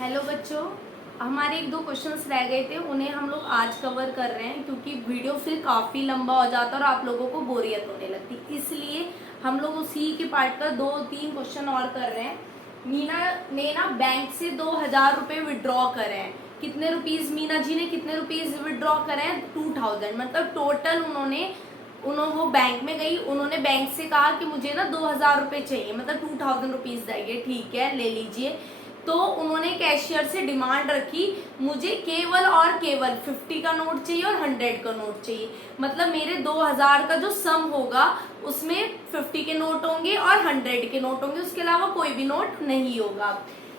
Hello बच्चों, हमारे एक दो क्वेश्चंस रह गए थे, उन्हें हम लोग आज कवर कर रहे हैं क्योंकि वीडियो फिर काफ़ी लंबा हो जाता है और आप लोगों को बोरियत होने लगती, इसलिए हम लोग उसी के पार्ट का 2-3 क्वेश्चन और कर रहे हैं। मीना ने ना बैंक से 2,000 रुपये विड्रॉ करे हैं। कितने रुपीज़ मीना जी ने कितने रुपीज़ विड्रॉ करे हैं? 2,000। मतलब टोटल उन्होंने वो बैंक में गई, उन्होंने बैंक से कहा कि मुझे ना 2,000 रुपये चाहिए, मतलब 2,000 रुपीज़ चाहिए। ठीक है, ले लीजिए। तो उन्होंने कैशियर से डिमांड रखी, मुझे केवल और केवल 50 का नोट चाहिए और 100 का नोट चाहिए। मतलब मेरे 2,000 का जो सम होगा उसमें 50 के नोट होंगे और 100 के नोट होंगे, उसके अलावा कोई भी नोट नहीं होगा।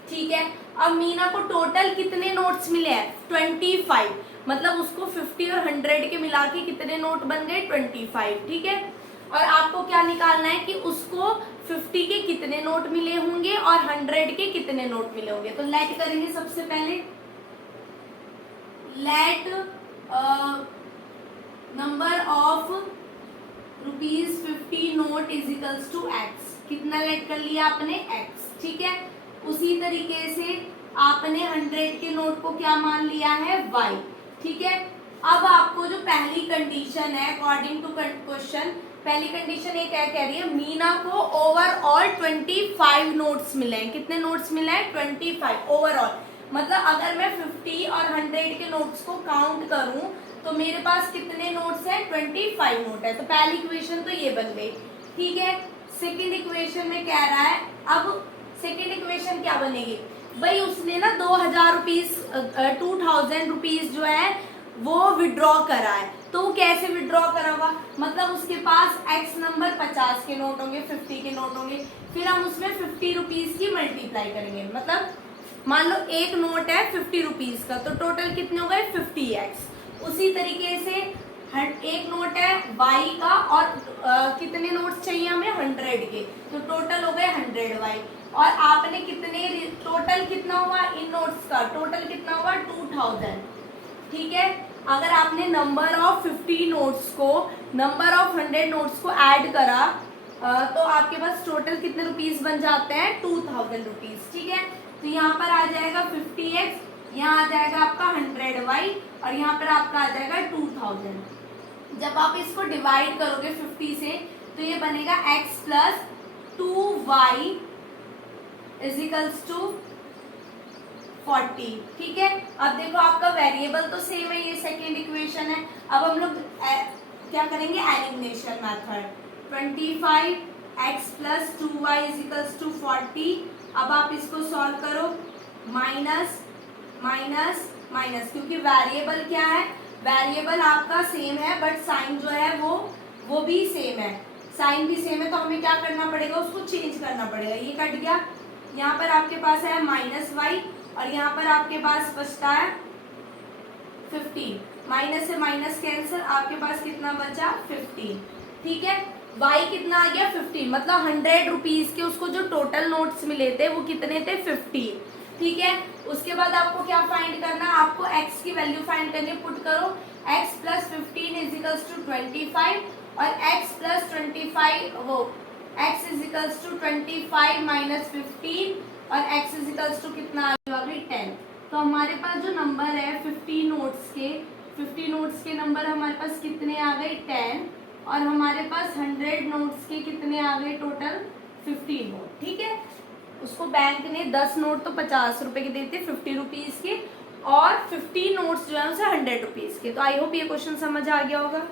ठीक है, अब मीना को टोटल कितने नोट्स मिले हैं? 25। मतलब उसको 50 और 100 के मिला के कितने नोट बन गए? 25। ठीक है, और आपको क्या निकालना है कि उसको 50 के कितने नोट मिले होंगे और 100 के कितने नोट मिले होंगे। तो लेट करेंगे सबसे पहले। Let number of ₹50 note is equals to x. कितना लेट कर लिया आपने? एक्स। ठीक है, उसी तरीके से आपने 100 के नोट को क्या मान लिया है? वाई। ठीक है, अब आपको जो पहली कंडीशन है अकॉर्डिंग टू क्वेश्चन, पहली कंडीशन ये क्या कह रही है? मीना को ओवरऑल 25 नोट्स मिले हैं। कितने नोट्स मिले हैं? 25 ओवरऑल। मतलब अगर मैं 50 और 100 के नोट्स को काउंट करूं तो मेरे पास कितने नोट्स हैं? 25 नोट है। तो पहली इक्वेशन तो ये बन गई। ठीक है, सेकेंड इक्वेशन में कह रहा है, अब सेकेंड इक्वेशन क्या बनेगी भाई? उसने ना 2,000 रुपीज 2,000 रुपीज जो है वो विड्रॉ करा है। तो वो कैसे विड्रॉ करा होगा? मतलब उसके पास एक्स नंबर 50 के नोट होंगे, 50 के नोट होंगे, फिर हम उसमें 50 रुपीज की मल्टीप्लाई करेंगे। मतलब मान लो एक नोट है 50 रुपीज का, तो टोटल कितने हो गए? 50x। उसी तरीके से एक नोट है y का और कितने नोट्स चाहिए हमें? 100 के, तो टोटल हो गए 100y। और आपने कितने, टोटल कितना हुआ इन नोट्स का? टोटल कितना हुआ? 2,000। ठीक है, अगर आपने नंबर ऑफ 50 नोट्स को नंबर ऑफ 100 नोट्स को ऐड करा तो आपके पास टोटल कितने रुपीस बन जाते हैं? 2,000 रुपीज। ठीक है, तो यहाँ पर आ जाएगा 50x, यहाँ आ जाएगा आपका 100y और यहाँ पर आपका आ जाएगा 2,000। जब आप इसको डिवाइड करोगे 50 से तो ये बनेगा x plus 2y is equals to 40। ठीक है, अब देखो आपका वेरिएबल तो सेम है, ये सेकेंड इक्वेशन है। अब हम लोग क्या करेंगे? Elimination method. 25x plus 2y is equals to 40। अब आप इसको सॉल्व करो, माइनस माइनस माइनस, क्योंकि वेरिएबल क्या है? वेरिएबल आपका सेम है बट साइन जो है वो भी सेम है, साइन भी सेम है, तो हमें क्या करना पड़ेगा? उसको चेंज करना पड़ेगा। ये कट गया, यहाँ पर आपके पास है -y और यहाँ पर आपके पास बचता है 15। माइनस से माइनस कैंसिल, आपके पास कितना बचा? 15। ठीक है, y कितना आ गया? 15। मतलब 100 रुपीज के उसको जो टोटल नोट्स मिले थे वो कितने थे? 50। ठीक है, उसके बाद आपको क्या फाइंड करना? आपको x की वैल्यू फाइंड करनी, पुट करो x plus 15 is equals to 25 और x प्लस 25 वो x is equals to 25 minus 15 और x इज इक्वल्स टू कितना आ गई? 10। तो हमारे पास जो नंबर है 50 नोट्स के नंबर हमारे पास कितने आ गए? 10। और हमारे पास 100 नोट्स के कितने आ गए? Total 50 note. ठीक है, उसको बैंक ने 10 नोट तो 50 रुपए के देते, 50 रुपीज के, और 50 नोट्स जो है उसे 100 रुपीज के। तो आई होप ये क्वेश्चन समझ आ गया होगा।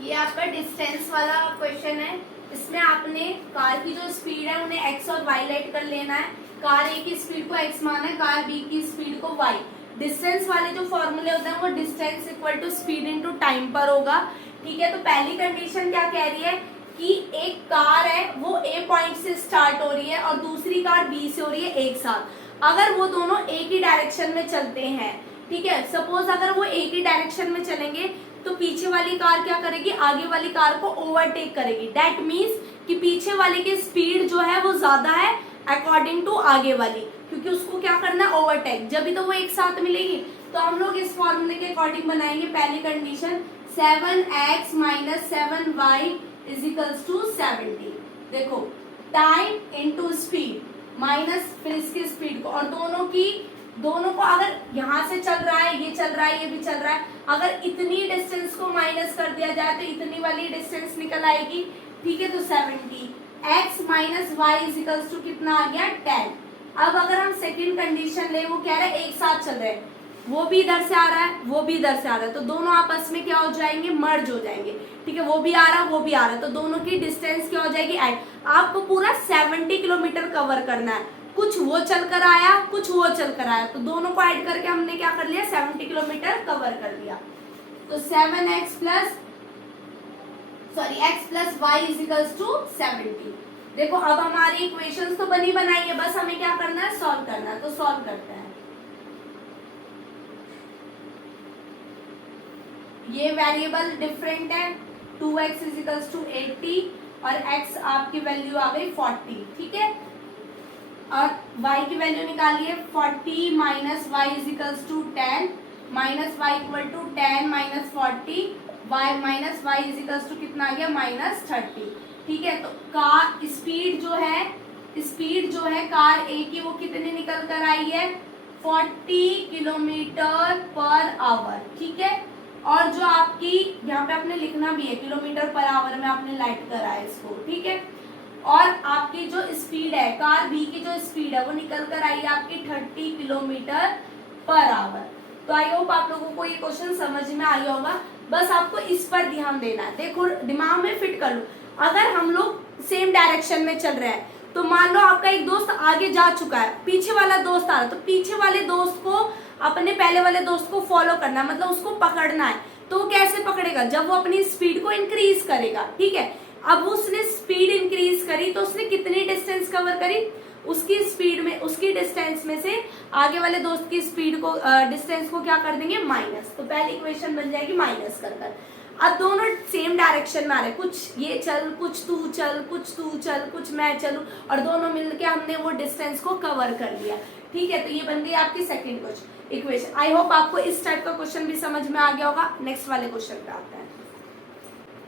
ये आपका डिस्टेंस वाला क्वेश्चन है। इसमें आपने कार की जो स्पीड है उन्हें x और y लेट कर लेना है। कार A की स्पीड को x माना है, कार B की स्पीड को y। डिस्टेंस वाले जो फॉर्मूले होते हैं वो distance equal to speed into time पर होगा। ठीक है, तो पहली कंडीशन क्या कह रही है कि एक कार है वो A पॉइंट से स्टार्ट हो रही है और दूसरी कार B से हो रही है एक साथ। अगर वो दोनों एक ही डायरेक्शन में चलते हैं, ठीक है, सपोज अगर वो एक ही डायरेक्शन में चलेंगे तो पीछे वाली कार क्या करेगी? आगे वाली कार को ओवरटेक करेगी। दैट मीन्स कि पीछे वाले की स्पीड जो है वो ज्यादा है अकॉर्डिंग टू आगे वाली, क्योंकि उसको क्या करना है? ओवरटेक। जब भी तो वो एक साथ मिलेगी। तो हम लोग इस फॉर्मूले के अकॉर्डिंग बनाएंगे पहली condition, 7x minus 7y is equals to 70। देखो, टाइम इंटू स्पीड, माइनस फिर इसकी स्पीड को, और दोनों को अगर यहाँ से चल रहा है, ये चल रहा है, ये भी चल रहा है, अगर इतनी डिस्टेंस को माइनस कर दिया जाए तो इतनी वाली डिस्टेंस निकल आएगी। ठीक है, तो 70 x minus y is equals to कितना आ गया 10। अब अगर हम सेकंड कंडीशन ले, वो कह रहा है एक साथ चल रहे हैं, वो भी इधर से आ रहा है, वो भी इधर से आ रहा है, तो दोनों आपस में क्या हो जाएंगे, मर्ज हो जाएंगे। ठीक है, वो भी आ रहा है, वो भी आ रहा है, तो दोनों की डिस्टेंस क्या हो जाएगी, ऐड। आपको पूरा 70 किलोमीटर कवर करना है, कुछ वो चलकर आया, कुछ वो चलकर आया, तो दोनों को ऐड करके हमने क्या कर लिया, 70 किलोमीटर कवर कर लिया। तो 7x plus x plus y is equals to 70। देखो अब हमारी इक्वेशंस तो बनी बनाई है, बस हमें क्या करना है, सॉल्व करना है। तो सॉल्व करते हैं। ये वेरिएबल डिफरेंट है, 2x इज इक्वल्स टू 80 और x आपकी वैल्यू आ गई 40। ठीक है, और y की वैल्यू निकालिए, 40 minus y is equals to 10, minus y equal to 10 minus 40, y minus y is equals to कितना आ गया, माइनस 30। ठीक है, तो कार स्पीड जो है कार ए की, वो कितनी निकल कर आई है, 40 किलोमीटर पर आवर। ठीक है, और जो आपकी यहाँ पे आपने लिखना भी है, किलोमीटर पर आवर में आपने लाइट करा है इसको। ठीक है, और आपकी जो स्पीड है, कार बी की जो स्पीड है वो निकल कर आई है आपकी 30 किलोमीटर पर आवर। तो आई होप आप लोगों को ये क्वेश्चन समझ में आया होगा, बस आपको इस पर ध्यान देना है। देखो दिमाग में फिट कर लो, अगर हम लोग सेम डायरेक्शन में चल रहे हैं, तो मान लो आपका एक दोस्त आगे जा चुका है, पीछे वाला दोस्त आ रहा है, तो पीछे वाले दोस्त को अपने पहले वाले दोस्त को फॉलो करना है, मतलब उसको पकड़ना है। तो वो कैसे पकड़ेगा, जब वो अपनी स्पीड को इंक्रीज करेगा। ठीक है, अब उसने स्पीड इंक्रीज करी तो उसने कितनी डिस्टेंस कवर करी, उसकी स्पीड में, उसकी डिस्टेंस में से आगे वाले दोस्त की स्पीड को, डिस्टेंस को क्या कर देंगे, माइनस। तो पहली इक्वेशन बन जाएगी माइनस कर कर। अब दोनों सेम डायरेक्शन में आ रहे, कुछ ये चल, कुछ तू चल, कुछ तू चल, कुछ मैं चलूं, और दोनों मिलके हमने वो डिस्टेंस को कवर कर लिया। ठीक है, तो ये बन गई आपकी सेकंड इक्वेशन। आई होप आपको इस टाइप का क्वेश्चन भी समझ में आ गया होगा। नेक्स्ट वाले क्वेश्चन पे आते हैं।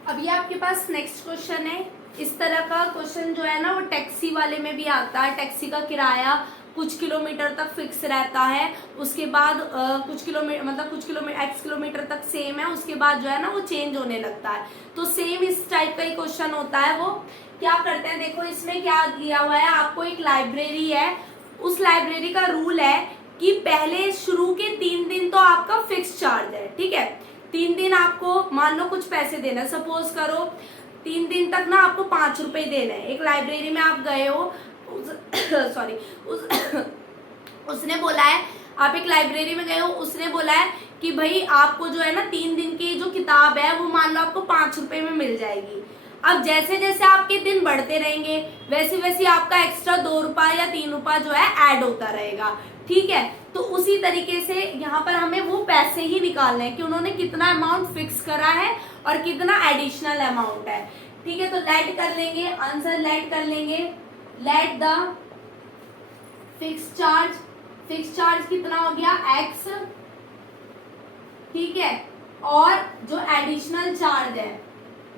अब ये आपके पास नेक्स्ट क्वेश्चन है। इस तरह का क्वेश्चन जो है ना, वो टैक्सी वाले में भी आता है। टैक्सी का किराया कुछ किलोमीटर तक फिक्स रहता है, उसके बाद कुछ किलोमीटर x किलोमीटर तक सेम है, उसके बाद जो है ना वो चेंज होने लगता है। तो सेम इस टाइप का ही क्वेश्चन होता है। वो क्या करते हैं, देखो इसमें क्या दिया हुआ है, आपको एक लाइब्रेरी है, उस लाइब्रेरी का रूल है कि पहले शुरू के 3 दिन तो आपका फिक्स चार्ज है। ठीक है, 3 दिन आपको मान लो कुछ पैसे देना, सपोज करो 3 दिन तक ना आपको 5 रुपए देना है। एक लाइब्रेरी में आप गए हो, उसने बोला है, आप एक लाइब्रेरी में गए हो, उसने बोला है कि भाई आपको जो है ना 3 दिन की जो किताब है वो मान लो आपको 5 रुपए में मिल जाएगी। अब जैसे जैसे आपके दिन बढ़ते रहेंगे वैसे वैसे आपका एक्स्ट्रा 2 रुपया या 3 रुपया जो है ऐड होता रहेगा। ठीक है, तो उसी तरीके से यहाँ पर हमें वो पैसे ही निकालने हैं कि उन्होंने कितना अमाउंट फिक्स करा है और कितना एडिशनल अमाउंट है। ठीक है, तो लेट कर लेंगे, आंसर लेट कर लेंगे। लेट द फिक्स चार्ज कितना हो गया, x। ठीक है, और जो एडिशनल चार्ज है,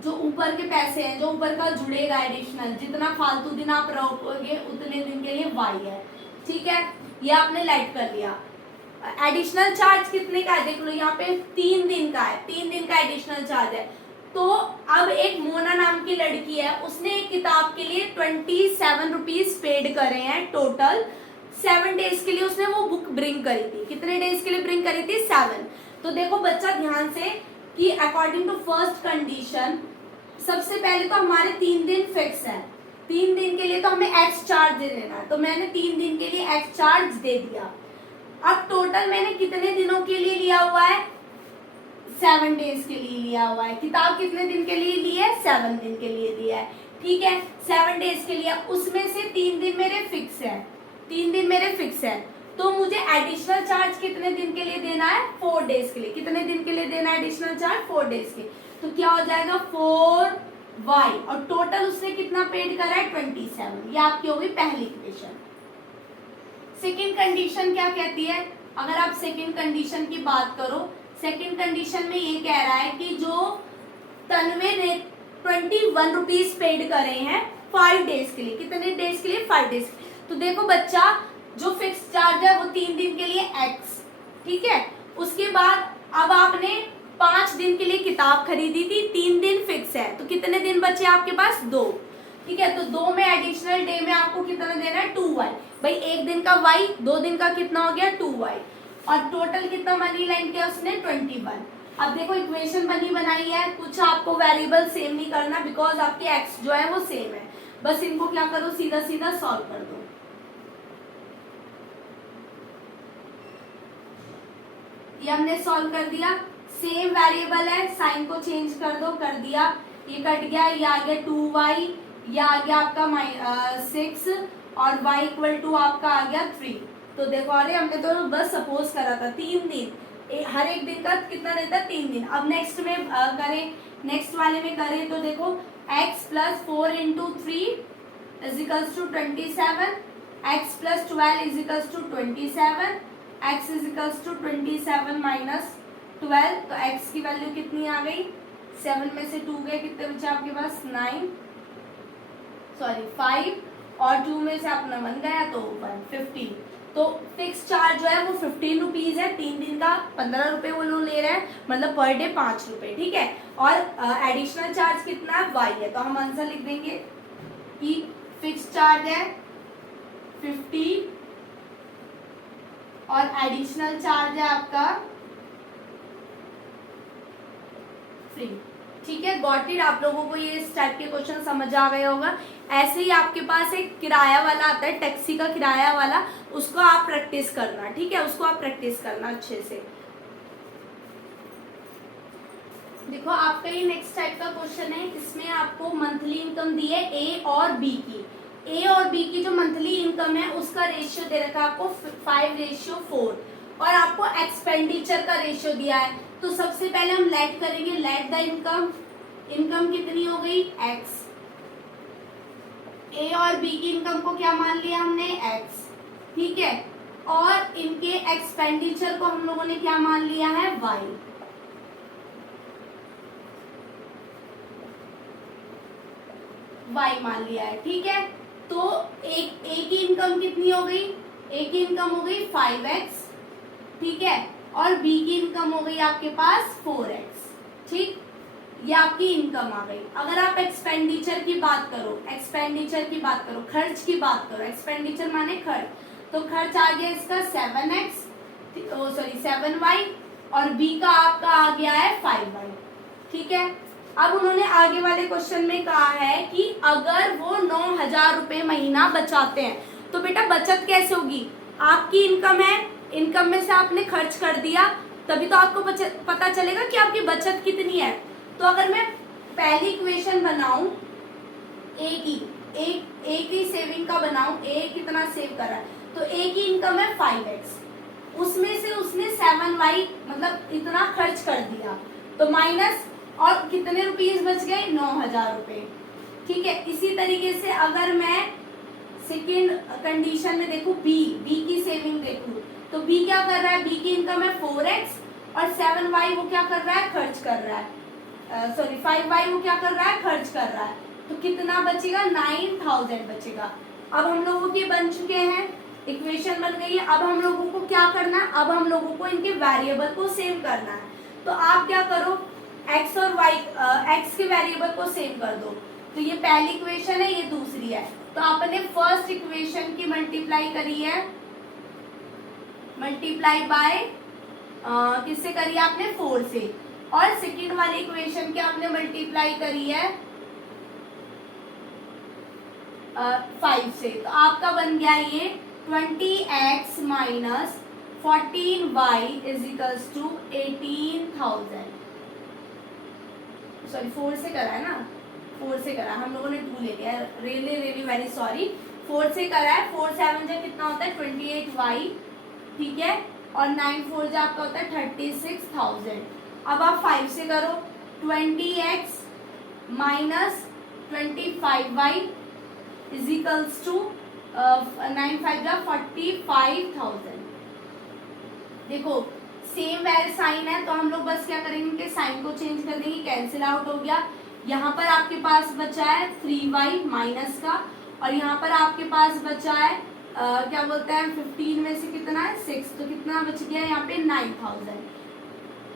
जो ऊपर के पैसे हैं, जो ऊपर का जुड़ेगा एडिशनल, जितना फालतू दिन आप रहोगे उतने दिन के लिए y है। ठीक है, ये आपने लेट कर लिया। एडिशनल चार्ज कितने का है, देख लो यहाँ पे 3 दिन का है, 3 दिन का एडिशनल चार्ज है। तो अब एक मोना नाम की लड़की है, उसने एक किताब के लिए 27 रुपीज पेड करे हैं टोटल। 7 डेज के लिए उसने वो बुक ब्रिंग करी थी। कितने डेज के लिए ब्रिंग करी थी, 7। तो देखो बच्चा ध्यान से कि अकॉर्डिंग टू फर्स्ट कंडीशन, सबसे पहले तो हमारे 3 दिन फिक्स है, 3 दिन के लिए तो हमें एक्स चार्ज दे देना है, तो मैंने 3 दिन के लिए एक्स चार्ज दे दिया। अब टोटल मैंने कितने दिनों के लिए लिया हुआ है, 7 डेज के लिए लिया हुआ है। किताब कितने दिन के लिए ली है, 7 दिन के लिए लिया है। ठीक है, 7 डेज के लिए, उसमें से 3 दिन मेरे फिक्स है, 3 दिन मेरे फिक्स है, तो मुझे एडिशनल चार्ज कितने दिन के लिए देना है, 4 डेज के लिए। कितने दिन के लिए देना है एडिशनल चार्ज, 4 डेज के। तो क्या हो जाएगा 4y, और टोटल उसने कितना पेड करा है, 27। ये आपकी होगी पहली इक्वेशन। सेकेंड कंडीशन क्या कहती है, अगर आप सेकेंड कंडीशन की बात करो, सेकेंड कंडीशन में ये कह रहा है कि जो तन्वे ने 21 रुपीज पेड करे हैं 5 डेज के लिए। कितने डेज के लिए, 5 डेज। तो देखो बच्चा, जो फिक्स चार्ज है वो 3 दिन के लिए x, ठीक है। उसके बाद अब आपने 5 दिन के लिए किताब खरीदी थी, 3 दिन फिक्स है, तो कितने दिन बचे आपके पास? 2, ठीक है। तो 2 में एडिशनल डे में आपको कितना देना है? 2y। भाई 1 दिन का y, 2 दिन का कितना हो गया? 2y। और टोटल कितना मनी लाइन किया उसने? 21। अब देखो इक्वेशन बनी बनाई है, कुछ आपको वेरिएबल सेम नहीं करना, बिकॉज आपके x जो है वो सेम है। बस इनको क्या करो, सीधा सीधा सॉल्व कर दो। ये हमने सॉल्व कर दिया, सेम वेरिएबल है, साइन को चेंज कर दो, कर दिया, ये कट गया, ये आ गया 2y, ये आ गया आपका 6 और y इक्वल टू आपका आ गया 3। तो देखो, अरे हमने तो बस सपोज करा था 3 दिन, हर एक दिन का कितना रहता है? 3 दिन। अब नेक्स्ट में करें, नेक्स्ट वाले में करें तो देखो x plus 4 into 3 is equals to 27, x plus 12 is equals to 27, x is equals to 27 minus 12, तो x की वैल्यू कितनी आ गई? 7 में से 2 गए, कितने बचे आपके पास? 5, और 2 में से अपना 1 गया तो 15। तो फिक्स चार्ज जो है वो 15 रुपीज है, 3 दिन का 15 रुपए वो लोग ले रहे हैं, मतलब पर डे 5 रुपए, ठीक है। और एडिशनल चार्ज कितना है? y है, तो हम आंसर लिख देंगे कि फिक्स चार्ज है 50 और एडिशनल चार्ज है आपका फ्री, ठीक है। Got it? आप लोगों को ये इस टाइप के क्वेश्चन समझ आ गया होगा। ऐसे ही आपके पास एक किराया वाला आता है, टैक्सी का किराया वाला, उसको आप प्रैक्टिस करना, ठीक है, उसको आप प्रैक्टिस करना अच्छे से। देखो आपका ये नेक्स्ट टाइप का क्वेश्चन है, इसमें आपको मंथली इनकम दी है ए और बी की। ए और बी की जो मंथली इनकम है उसका रेशियो दे रखा है आपको 5:4, और आपको एक्सपेंडिचर का रेशियो दिया है। तो सबसे पहले हम लेट करेंगे, लेट द इनकम, इनकम कितनी हो गई? x। ए और बी की इनकम को क्या मान लिया हमने? x, ठीक है। और इनके एक्सपेंडिचर को हम लोगों ने क्या मान लिया है? y। y मान लिया है, ठीक है। तो एक ए की इनकम कितनी हो गई? ए की इनकम हो गई 5x, ठीक है, और बी की इनकम हो गई आपके पास 4x, ठीक। ये आपकी इनकम आ गई। अगर आप एक्सपेंडिचर की बात करो, एक्सपेंडिचर की बात करो, खर्च की बात करो, एक्सपेंडिचर माने खर्च, तो खर्च आ गया इसका 7y, और बी का आपका आ गया है 5y, ठीक है। अब उन्होंने आगे वाले क्वेश्चन में कहा है कि अगर वो 9,000 रुपए महीना बचाते हैं, तो बेटा बचत कैसे होगी? आपकी इनकम है, इनकम में से आपने खर्च कर दिया, तभी तो आपको पता चलेगा कि आपकी बचत कितनी है। तो अगर मैं पहली इक्वेशन बनाऊं ए की सेविंग का बनाऊं, ए कितना सेव कर रहा है, तो ए की इनकम है 5x, उसमें से उसने 7y मतलब इतना खर्च कर दिया, तो माइनस, और कितने रुपीस बच गए? 9,000 रुपए, ठीक है। इसी तरीके से अगर मैं सेकेंड कंडीशन में देखूं, बी की सेविंग देखूं, तो बी क्या कर रहा है? बी की इनकम है 4x, और 7y वो क्या कर रहा है? खर्च कर रहा है, 5y वो क्या कर रहा है? खर्च कर रहा है। तो कितना बचेगा? 9,000 बचेगा। अब हम लोगों के बन चुके हैं, इक्वेशन बन गई है। अब हम लोगों को क्या करना है? अब हम लोगों को इनके वेरिएबल को सेव करना है। तो आप क्या करो, x और y, x के वेरिएबल को सेव कर दो। तो ये पहली इक्वेशन है, ये दूसरी है। तो आपने फर्स्ट इक्वेशन की मल्टीप्लाई करी है, मल्टीप्लाई बाय किससे करी आपने? 4 से, और सेकेंड वाली इक्वेशन की आपने मल्टीप्लाई करी है 5 से। तो आपका बन गया ये 20x minus 14y is equals to 18,000। Sorry 4 से करा है ना, 4 से करा, हम लोगों ने 2 ले लिया, रियली वेरी सॉरी। 4 से करा है, 4 7 जा कितना होता है? 28y, ठीक है, और 9 4 जा आपका होता है 36,000। अब आप 5 से करो, 20x minus 25y is equals to 9 5 जा 45,000। देखो सेम वैल्यू साइन है, तो हम लोग बस क्या करेंगे कि साइन को चेंज कर देंगे, कैंसिल आउट हो गया। यहाँ पर आपके पास बचा है 3y माइनस का, और यहाँ पर आपके पास बचा है क्या बोलते हैं 15 में से कितना है 6, तो कितना बच गया यहाँ पे 9000,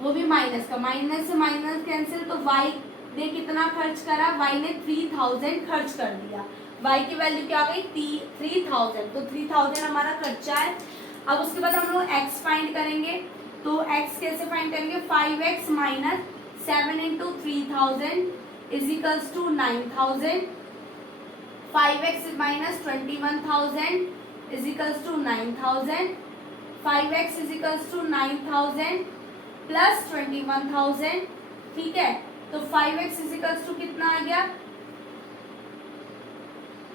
वो भी माइनस का, माइनस से माइनस कैंसिल, तो y ने कितना खर्च करा, y ने 3000 खर्च कर दिया, y की वैल्यू क्या आ गई 3000, तो 3000 हमारा खर्चा है। अब उसके बाद हम लोग x फाइंड करेंगे, तो x कैसे फाइंड करेंगे, 5x minus 7 into 3000 is equals to 9000, 5x minus 21000 is equals to 9000, 5x is equals to 9000 plus 21000, ठीक है, तो 5x इज इक्वल्स टू कितना आ गया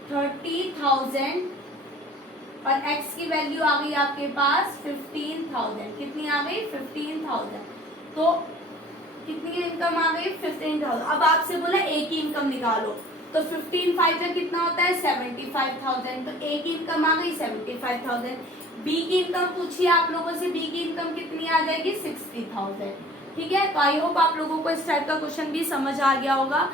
30,000 और x की वैल्यू आ गई आपके पास 15,000, कितनी आ गई 15,000, तो कितनी इनकम आ गई 15,000। अब आपसे बोला ए की इनकम निकालो, तो 15 का कितना होता है 75,000, तो ए की इनकम आ गई 75,000। बी की इनकम पूछिए आप लोगों से, बी की इनकम कितनी आ जाएगी 60,000, ठीक है। तो आई होप आप लोगों को इस टाइप का क्वेश्चन भी समझ आ गया होगा।